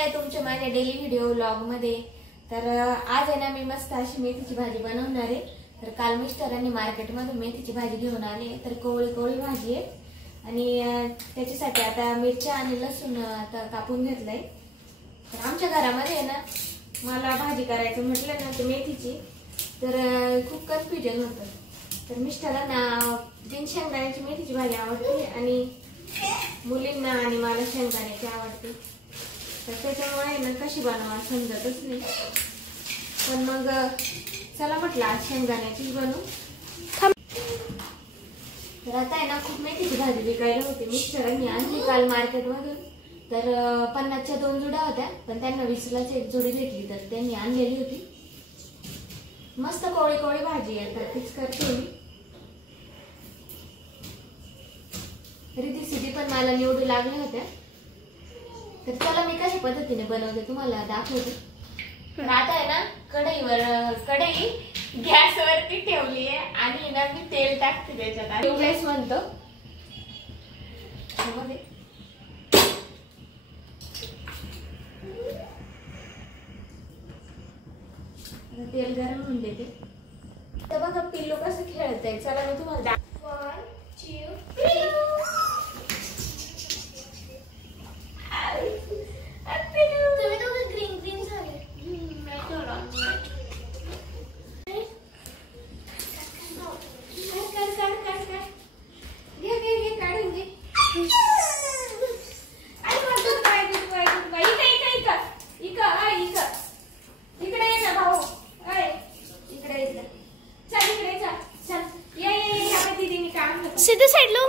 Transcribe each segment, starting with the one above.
आहे तुमच्या माझ्या डेली व्हिडिओ व्लॉग मध्ये। तर आज आहे ना मी मस्त अशी मेथीची भाजी बनवणार आहे। तर काल मिस्टरांनी मार्केट मधून मेथीची भाजी घेऊन आले, तर कोवळी कोवळी भाजी आहे आणि त्याच्यासाठी आता मिरच्या आणि लसूण आता कापून घेतलंय। तर आमच्या घरामध्ये आहे ना मला भाजी करायचं म्हटलं ना तर मेथीची तर खूप कन्फ्युजन होतं। तर मिस्टरांना शेंगदाण्याची मेथीची भाजी आवडते आणि मुलींना आणि मला शेंगदाण्याची आवडते, तर त्याच्यामुळे ना कशी बनवा समजतच नाही। पण मग चला म्हटलं आज शेंगदाण्याचीच बनवू। तर आता आहे ना खूप मेथीची भाजी विकायला होती, मिस्टरांनी आणली काल मार्केट मधून। तर 50च्या 2 जुड्या होत्या, पण त्यांना 20लाच एक जुडी भेटली, तर त्यांनी आणलेली होती। मस्त कोवळी कोवळी भाजी आहे, तर तीच करते मी। रिधी सिधी पण मला निवडू लागल्या होत्या, तर चला मी कशा पद्धतीने बनवते तुम्हाला दाखवते। तर आता आहे ना कढई गॅसवरती ठेवली आहे आणि ना मी तेल टाकते त्याच्यात। गॅस म्हणतो तेल गरम होऊन देते। तर बघा पिल्लू कसं खेळतंय, चला मी तुम्हाला 1 2 3 तुम्ही दोघे ग्रीन ग्रीन झाले। सीधे साइड लो।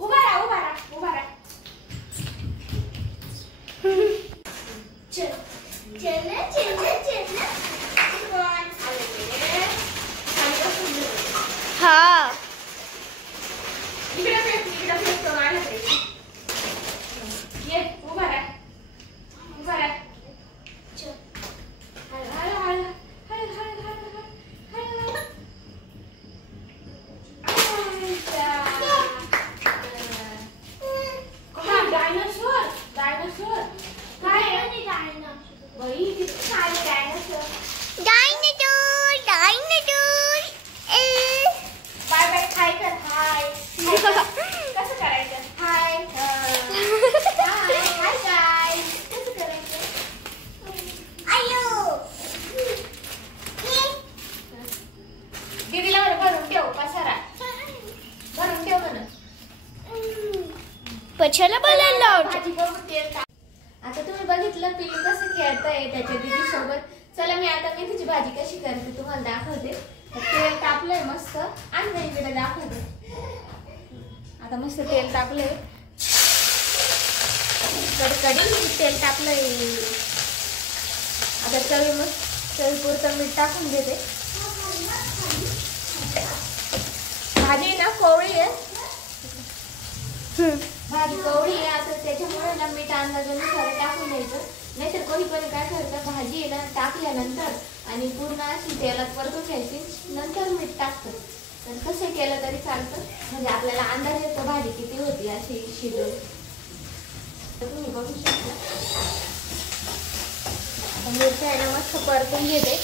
उभा रहा। चल हाँ इकडे फेक तो मारला पाहिजे। ये उभा रहा। चल हल डायनासोर काय आहे? बाई किती छान डायनासोर। बाय बाय हाय कर। हाय कसं करायचं? हाय हाय गाइस कसं करायचं? आयो दीदीला भरून ठेव पसारा, भरून ठेव म्हणा। पछाला बोलायला भाजी बघू तेल टाक। आता तुम्ही बघितलं पिल्लू कसं खेळतंय त्याच्या दीदी सोबत। चला मी आता मेथीची भाजी कशी करते तुम्हाला दाखवते। तेल तापलंय मस्त आणि इकडे दाखवते। आता मस्त तेल तापलंय, कडकडीत तेल तापलंय। आता चवीपुरतं मीठ टाकून देते। भाजी ना कोवळी आहे, भाजी कोवळी आहे, आता त्याच्यामुळे ना मीठ अंदाजानुसार टाकून द्यायचं। नाहीतर कोणी काय करतं भाजी आहे ना टाकल्यानंतर आणि पूर्ण अशी तेलात परतून घ्यायची, नंतर मीठ टाकतं। तर कसं केलं तरी चालतं, म्हणजे आपल्याला अंदाज येतो भाजी किती होती अशी शिजून। तुम्ही बघू शकता मिरच्या आहे ना मस्त परतून घेते।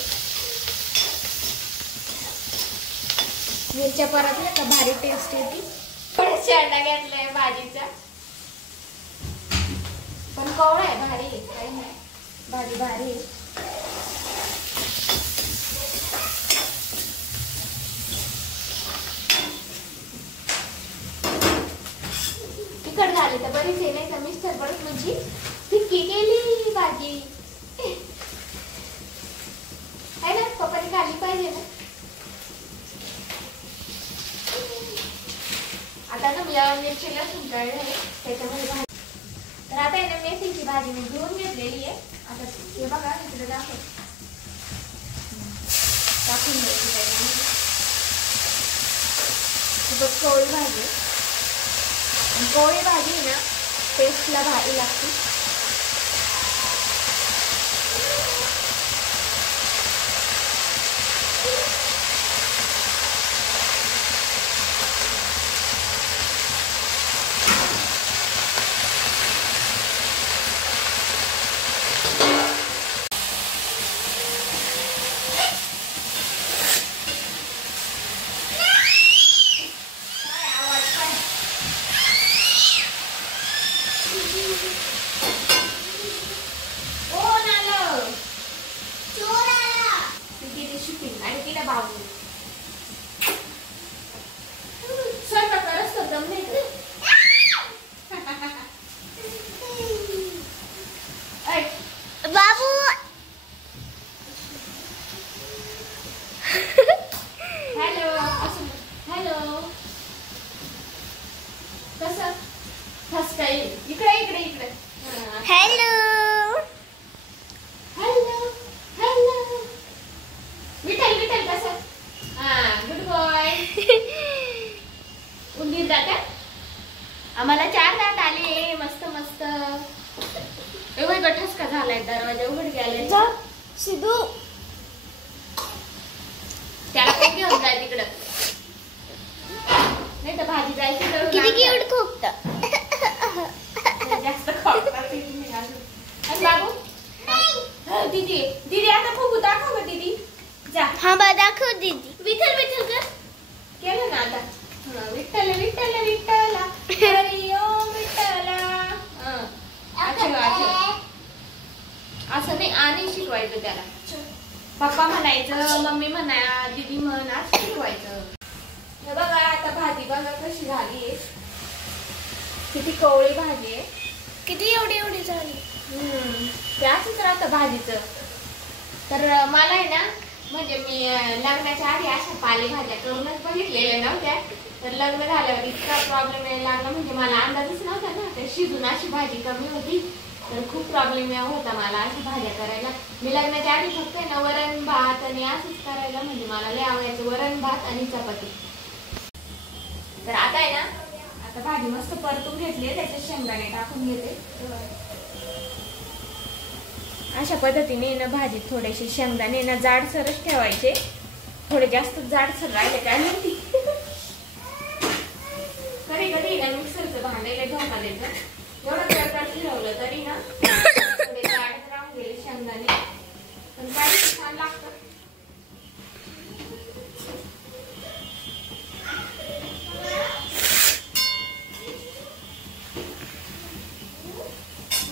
मिरच्या परतल्या का भारी टेस्ट येते। शेंडा घेतलाय भाजीचा, पण कोवळा आहे, भारी आहे, काही नाही भाजी भारी आहे। तिखट झाली तर बरीच आहे, नाही तर मिस्टर परत म्हणजे फिक्की केली भाजी आहे ना, पप्पाने खाल्ली पाहिजे ना। आता ना मी मिरची लसूण काढलंय त्याच्यामध्ये भाजी। तर आता आहे ना मेथीची भाजी मी धुवून घेतलेली आहे। आता हे बघा इकडे टाकून द्यायची त्याच्यामध्ये। खूपच कोवळी भाजी, कोवळी भाजी ना टेस्टला भारी लागते। कोण आलं? चोर आला. दीदी शूटिंग आणि तिला बाबू स्वयंपाक करत तर दम नाही का? बाबू हॅलो हॅलो कसं फस काही इकडे इकडे इकडे hello hello hello Vitthal Vitthal कसं हा गुड बॉय उंदीर दाता आम्हाला 4 दात आले मस्त मस्त एवढा गठस का झालाय दरवाजा उघड गेलाय जा सिद्धू त्याला कोण घेऊन जाय तिकडं नाही तर भाजी जायची तर किती क्यूट खोकत जास्त खातात तुम्ही अजून आणि बाबू हा दीदी दीदी आता खूप दाखव गं दीदी जा हा बा दाखव दीदी विठ्ठल विठ्ठल कर केलं ना आता विठ्ठल विठ्ठल विठ्ठला हरी ओम विठ्ठला असं नाही आणि शिकवायचं त्याला पप्पा म्हणायचं मम्मी म्हणा दीदी म्हण असं शिकवायचं हे बघा आता भाजी बघा कशी झाली आहे किती कवळी भाजी आहे किती एवढी एवढी झाली ते असंच राहतं भाजीचं तर मला आहे ना म्हणजे मी लग्नाच्या आधी अशा पालेभाज्या करूनच बघितलेल्या नव्हत्या तर लग्न झाल्यावर इतका प्रॉब्लेम यायला लागला म्हणजे मला अंदाजच नव्हता ना ते शिजून अशी भाजी कमी होती तर खूप प्रॉब्लेम होता मला अशा भाज्या करायला मी लग्नाच्या आधी फक्त आहे ना वरण भात आणि असंच करायला म्हणजे मला लय आवडायचं वरण भात आणि चपाती तर आता आहे ना आता भाजी मस्त परतून घेतली त्याच्यात शेंगदाणे टाकून घेते अशा पद्धतीने ना भाजीत थोडेसे शेंगदाणे ना जाडसरच ठेवायचे थोडे जास्त जाडसर राहिले काय माहिती कधी कधी ना मिक्सरचं भांड्याला धोका द्यायचं एवढं प्रकार फिरवलं तरी ना थोडे जाड राहून गेले शेंगदाणे पण काय छान लागतं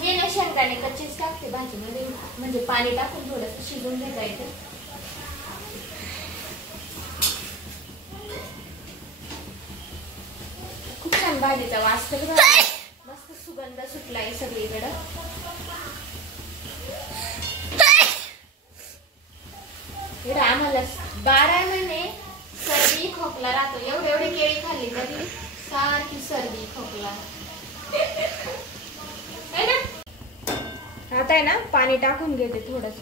मी ना शेंगदाणे कच्चेच टाकते भाजीमध्ये म्हणजे पाणी टाकून थोडंसं शिजून घेता येतं खूप छान भाजीचा वास तर मस्त सुगंध सुटलाय सगळीकडं इकडे आम्हाला 12 महिने सर्दी खोकला राहतो एवढे एवढे केळी खाल्ली तरी सारखी सर्दी खोकला आता आहे ना पाणी टाकून घेते थोडस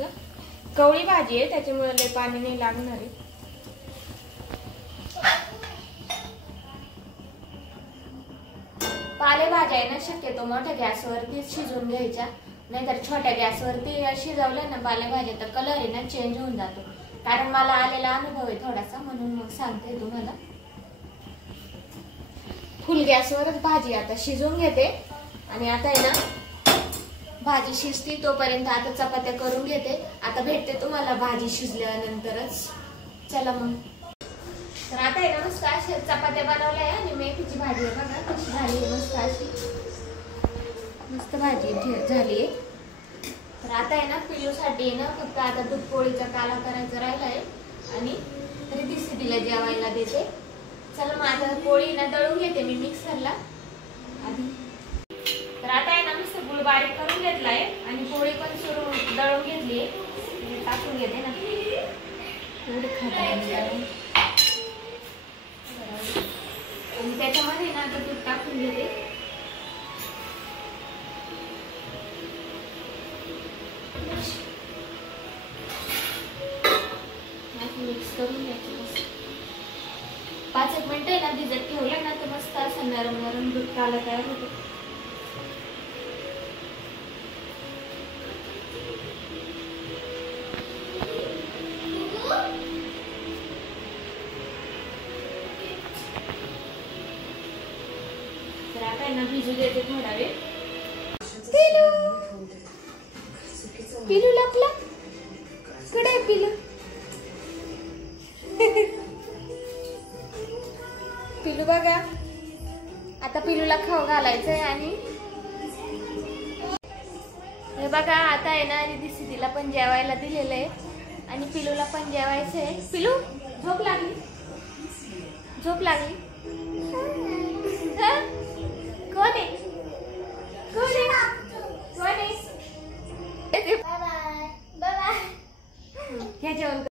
कवळी भाजी आहे त्याच्यामुळे लय पाणी नाही लागणार आहे पालेभाज्या आहे ना शक्यतो मोठ्या गॅसवरती शिजवून घ्यायच्या नाहीतर छोट्या गॅसवरती शिजवल्या ना पालेभाज्या तर कलर आहे ना चेंज होऊन जातो कारण मला आलेला अनुभव आहे थोडासा म्हणून मग सांगते तुम्हाला फुल गॅसवरच भाजी आता शिजवून घेते आणि आता आहे ना भाजी शिजती तोपर्यंत आता चपात्या करून घेते आता भेटते तुम्हाला भाजी शिजल्यानंतरच चला मग तर आता आहे ना मस्त अशा चपात्या बनवल्या आहे आणि मेथीची भाजी आहे बघा कशी झाली आहे मस्त अशी मस्त भाजी झाली आहे तर आता आहे ना पिलूसाठी ना फक्त आता दूध पोळीचा काला करायचा राहिला आहे आणि रिद्धी सिद्धीला जेवायला देते चला मग आता पोळी ना दळून घेते मी मिक्सरला आधी तर आता आहे ना मस्त गुळ बारीक करून घेतलाय आणि पोळी पण सुरू दळून घेतली आहे टाकून घेते ना थोडी खाते आणि त्याच्यामध्ये ना आता दूध टाकून घेते मिक्स करून घ्यायचं 5 मिनिटं ना भिजत ठेवलं ना तर मस्त असं नरम नरम दूध काला तयार होतं तर आता ना भिजू देते थोडा वेळ पिलू लपला कुठे आहे पिलू पिलू बघा आता पिलूला खाऊ घालायचंय आणि हे बघा आता आहे ना रिधी सिद्धीला पण जेवायला दिलेलं आहे आणि पिलूला पण जेवायचं आहे. पिलू झोप लागली, झोप लागली.